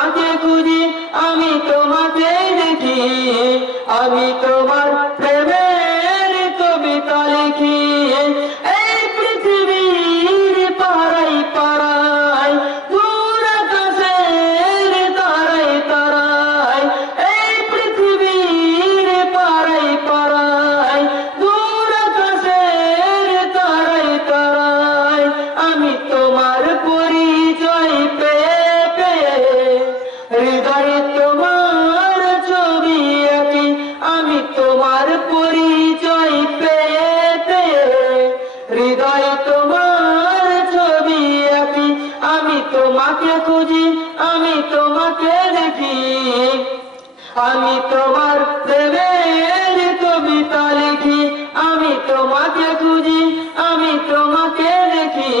তোমাকে খুঁজি, আমি তোমাকে দেখি, আমি তোমার প্রেমের কবিতা লিখি। এই পৃথিবীর পাড়ায় পাড়ায়, দূর আকাশের তারায় তারায়, এই পৃথিবীর পাড়ায় পাড়ায়, দূর আকাশের তারায় তারায়, আমি তোমার পরিচয় পেয়ে পেয়ে হৃদয়ে তোমার ছবি আঁকি। আমি তোমার পরিচয় পেয়ে পেয়ে হৃদয়ে তোমার ছবি আঁকি। আমি তোমাকে খুঁজি, আমি তোমাকে দেখি, আমি তোমার প্রেমের কবিতা লিখি। আমি তোমাকে খুঁজি, আমি তোমাকে দেখি।